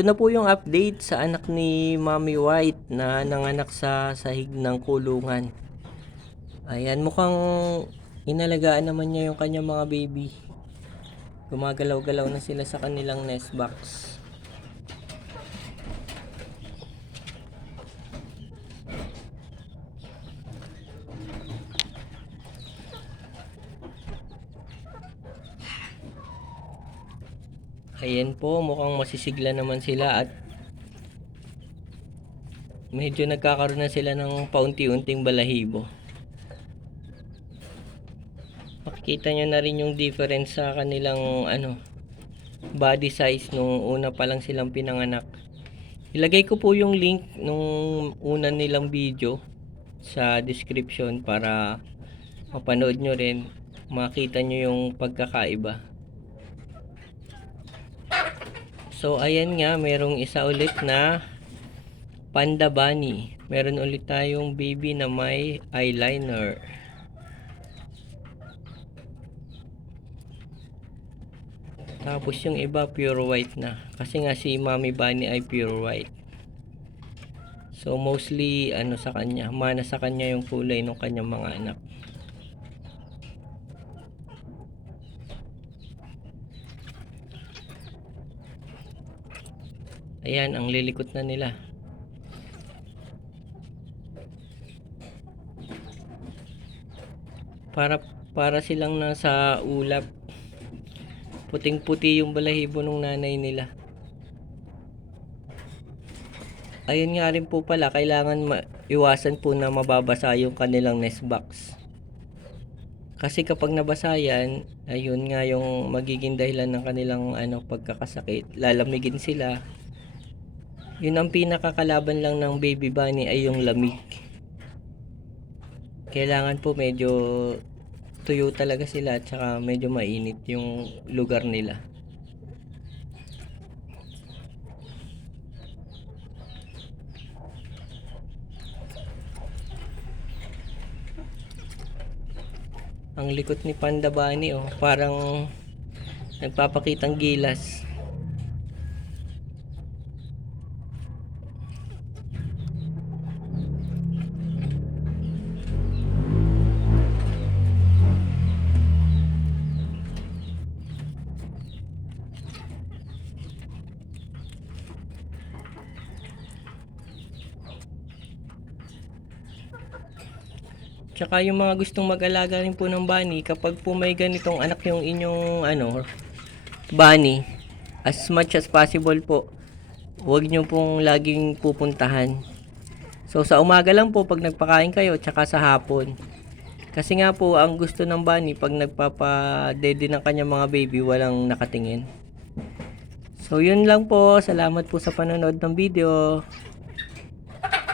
Ito na po yung update sa anak ni Mommy White na nanganak sa sahig ng kulungan. Ayan, mukhang inalagaan naman niya yung kanyang mga baby. Gumagalaw-galaw na sila sa kanilang nest box. Ayan po, mukhang masisigla naman sila at medyo nagkakaroon na sila ng paunti-unting balahibo. Makikita nyo na rin yung difference sa kanilang body size nung una pa lang silang pinanganak. Ilagay ko po yung link nung una nilang video sa description para mapanood nyo rin, makita nyo yung pagkakaiba. So ayan nga, merong isa ulit na Panda Bunny. Meron ulit tayong baby na may eyeliner. Tapos yung iba pure white na. Kasi nga si Mommy Bunny ay pure white. So mostly sa kanya, mana sa kanya yung kulay ng kanyang mga anak. Ayan, ang lilikot na nila. Para silang nasa ulap. Puting-puti yung balahibo ng nanay nila. Ayun nga rin po pala, kailangan iwasan po na mababasa yung kanilang nest box. Kasi kapag nabasa yan, ayun nga yung magiging dahilan ng kanilang pagkakasakit. Lalamigin sila. Yun ang pinakakalaban lang ng baby bunny ay yung lamig. Kailangan po medyo tuyo talaga sila at saka medyo mainit yung lugar nila. Ang likot ni Panda Bunny parang nagpapakitang gilas. Tsaka yung mga gustong mag-alaga rin po ng bunny, kapag po may ganitong anak yung inyong bunny, as much as possible po, huwag nyo pong laging pupuntahan. So sa umaga lang po pag nagpakain kayo, tsaka sa hapon. Kasi nga po ang gusto ng bunny pag nagpapa-dede ng kanyang mga baby, walang nakatingin. So yun lang po, salamat po sa panonood ng video.